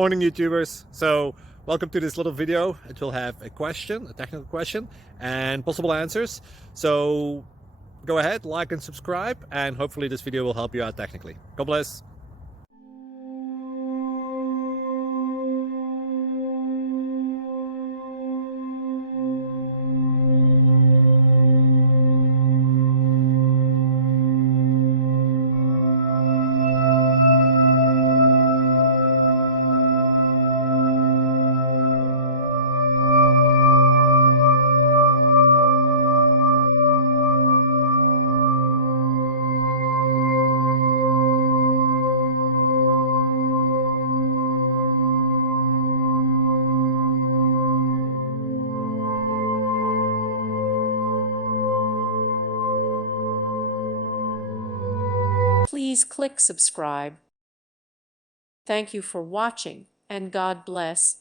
Morning, YouTubers. So welcome to this little video. It will have a question, a technical question, and possible answers. So go ahead, like and subscribe, and hopefully this video will help you out technically. God bless. Please click subscribe. Thank you for watching, and God bless.